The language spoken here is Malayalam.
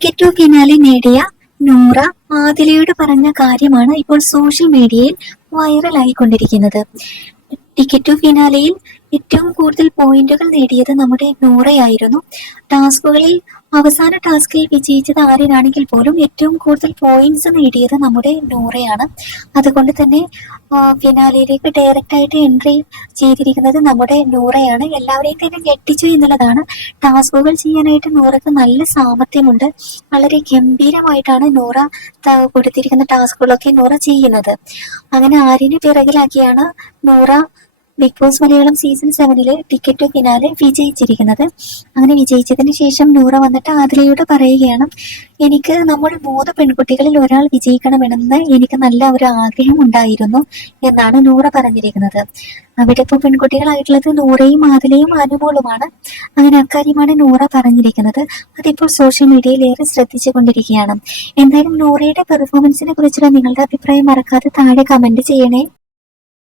ടിക്കറ്റ് ഫിനാലെ നേടിയ നൂറ ആദിലയോട് പറഞ്ഞ കാര്യമാണ് ഇപ്പോൾ സോഷ്യൽ മീഡിയയിൽ വൈറലായിക്കൊണ്ടിരിക്കുന്നത് ടിക്കറ്റ് ഫിനാലെയിൽ ഏറ്റവും കൂടുതൽ പോയിന്റുകൾ നേടിയത് നമ്മുടെ നോറയായിരുന്നു ടാസ്കുകളിൽ അവസാന ടാസ്കിൽ വിജയിച്ചത് ആര്യനാണെങ്കിൽ പോലും ഏറ്റവും കൂടുതൽ പോയിന്റ്സ് നേടിയത് നമ്മുടെ നോറയാണ്. അതുകൊണ്ട് തന്നെ ഫിനാലയിലേക്ക് ഡയറക്റ്റ് ആയിട്ട് എൻട്രി ചെയ്തിരിക്കുന്നത് നമ്മുടെ നൂറയാണ്. എല്ലാവരെയും തന്നെ ഞെട്ടിച്ചു എന്നുള്ളതാണ്. ടാസ്കുകൾ ചെയ്യാനായിട്ട് നൂറക്ക് നല്ല സാമർഥ്യമുണ്ട്. വളരെ ഗംഭീരമായിട്ടാണ് നൂറ കൊടുത്തിരിക്കുന്ന ടാസ്കുകളൊക്കെ നൂറ ചെയ്യുന്നത്. അങ്ങനെ ആര്യനെ പിറകിലാക്കിയാണ് Noora Bigg Boss Malayalam season സെവനിലെ ticket finale വിജയിച്ചിരിക്കുന്നത്. അങ്ങനെ വിജയിച്ചതിന് ശേഷം നൂറ വന്നിട്ട് ആദിലയോട് പറയുകയാണ് എനിക്ക് നമ്മൾ മൂന്ന് പെൺകുട്ടികളിൽ ഒരാൾ വിജയിക്കണമെന്ന് എനിക്ക് നല്ല ഒരു ആഗ്രഹം ഉണ്ടായിരുന്നു എന്നാണ് നൂറ പറഞ്ഞിരിക്കുന്നത്. അവിടെ ഇപ്പോൾ പെൺകുട്ടികളായിട്ടുള്ളത് നൂറയും ആദിലയും അനുമോളുമാണ്. അങ്ങനെ അക്കാര്യമാണ് നൂറ പറഞ്ഞിരിക്കുന്നത്. അതിപ്പോൾ സോഷ്യൽ മീഡിയയിൽ ഏറെ ശ്രദ്ധിച്ചു കൊണ്ടിരിക്കുകയാണ്. എന്തായാലും നൂറയുടെ പെർഫോമൻസിനെ കുറിച്ചുള്ള നിങ്ങളുടെ അഭിപ്രായം മറക്കാതെ താഴെ കമന്റ് ചെയ്യണേ.